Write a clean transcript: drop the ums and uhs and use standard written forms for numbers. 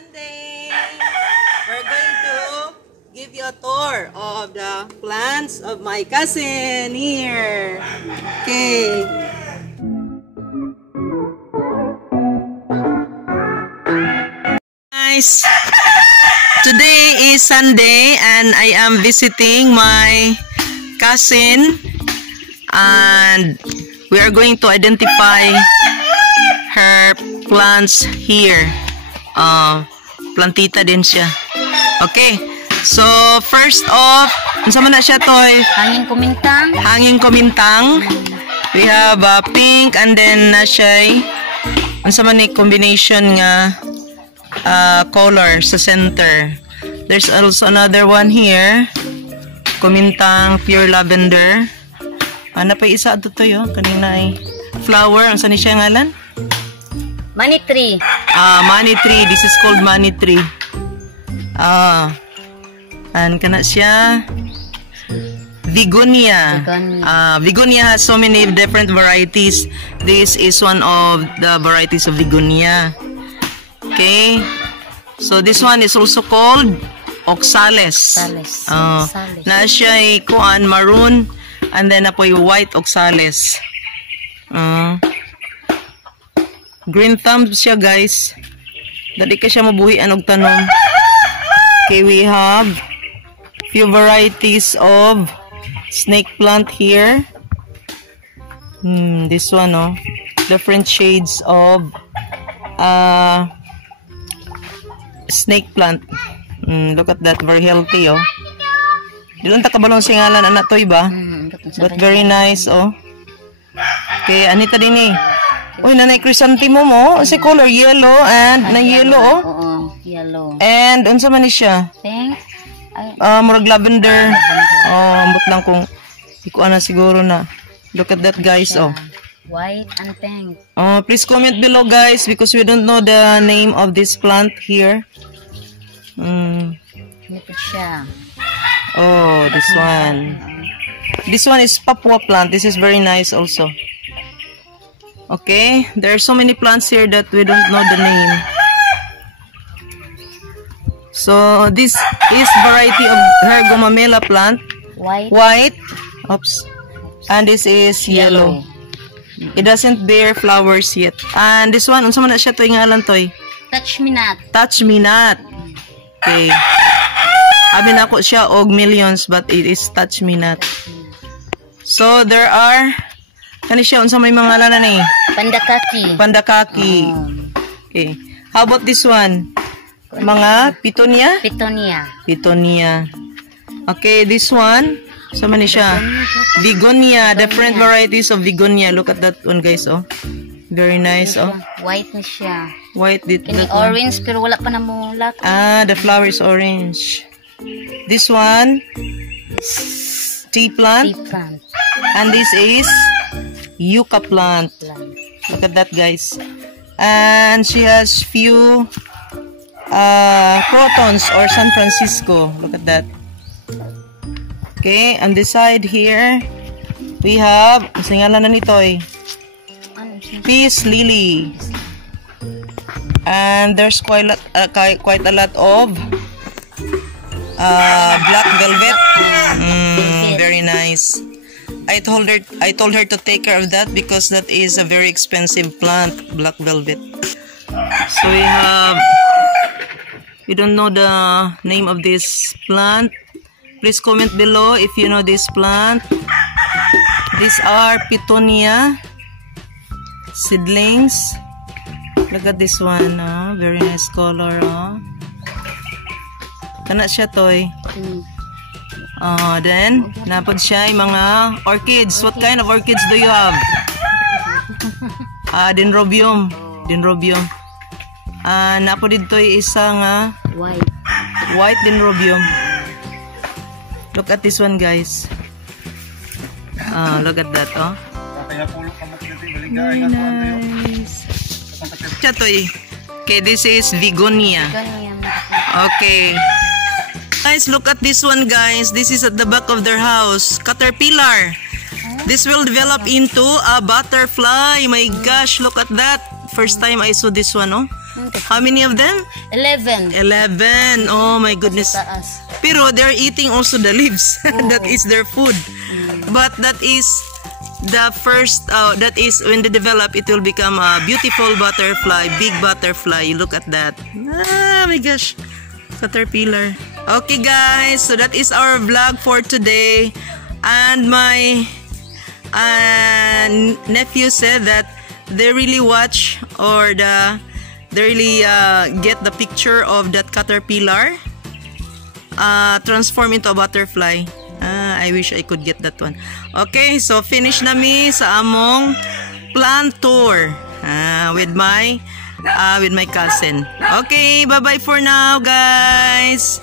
Sunday. We're going to give you a tour of the plants of my cousin here. Okay. Guys, today is Sunday and I am visiting my cousin and we are going to identify her plants here. Plantita din siya. Okay. So, first off, ano man na siya, Toy? Hanging kumintang. Hanging kumintang. We have pink and then na siya, ano man ni combination nga color sa center. There's also another one here. Kumintang pure lavender. Ano pa isa ito to yo? Kanina ay flower. Ang saan siya ngalan? Money tree. Money tree. This is called money tree. And kana siya Vigonia. Vigonia has so many different varieties. This is one of the varieties of Vigonia. Okay. So this one is also called Oxalis. Na siya ay kuan maroon and then apoy white Oxalis. Green thumb siya, guys. Dali ka siya mabuhian og tanom. Okay, we have few varieties of snake plant here. This one, different shades of snake plant. Look at that, very healthy, Di lang takabalong singalan anak to ba? But very nice, Okay, anita din Uy, nanay chrysanthemum mo. Si color yellow and na yellow, yellow. And unsa man ni siya? Pink. Murag lavender. Ambot lang kung di ko ana siguro na. Look at that, guys, White and pink. Please comment below, guys, because we don't know the name of this plant here. Ito siya. This one. This one is Papua plant. This is very nice also. Okay, there are so many plants here that we don't know the name. So this is variety of Hergomamela plant. White. Oops. And this is yellow. It doesn't bear flowers yet. And this one, unsa man na siya to ngalan toy? Touch me not. Touch me not. Okay. Abi na ko siya og millions but it is touch me not. So there are kani siya unsa may mga ngalan na Pandakaki. Okay. How about this one? Mga Pitonia. Okay, this one. So man siya. Vigonia, different varieties of Vigonia. Look at that one, guys, Very nice, White na siya. White Kini orange pero wala pa na mulat. The flower is orange. This one, tea plant. And this is yucca plant. Look at that, guys. And she has few crotons or San Francisco. Look at that. Okay, on this side here we have singalan na nito peace lily. And there's quite a lot of black velvet. Very nice. I told her to take care of that because that is a very expensive plant, black velvet. So we don't know the name of this plant. Please comment below if you know this plant. These are Pitonia seedlings. Look at this one, very nice color, Kana siya toy. Then napod siya yung mga orchids. What kind of orchids do you have? Dendrobium. Napod dito yung isang white dendrobium. Look at this one, guys. Look at that, Very nice. Okay, this is Vigonia. Okay. Guys, look at this one, guys. This is at the back of their house. Caterpillar. This will develop into a butterfly. My gosh, look at that. First time I saw this one, How many of them? 11. 11. Oh my goodness. Taas. Pero they're eating also the leaves. That is their food. But that is the first, that is when they develop, it will become a beautiful butterfly, big butterfly. Look at that. Ah, my gosh. Caterpillar. Okay guys, so that is our vlog for today. And my nephew said that they really watch or they really get the picture of that caterpillar transform into a butterfly. I wish I could get that one. Okay, so finish na mi sa among plant tour with my cousin. Okay, bye-bye for now, guys.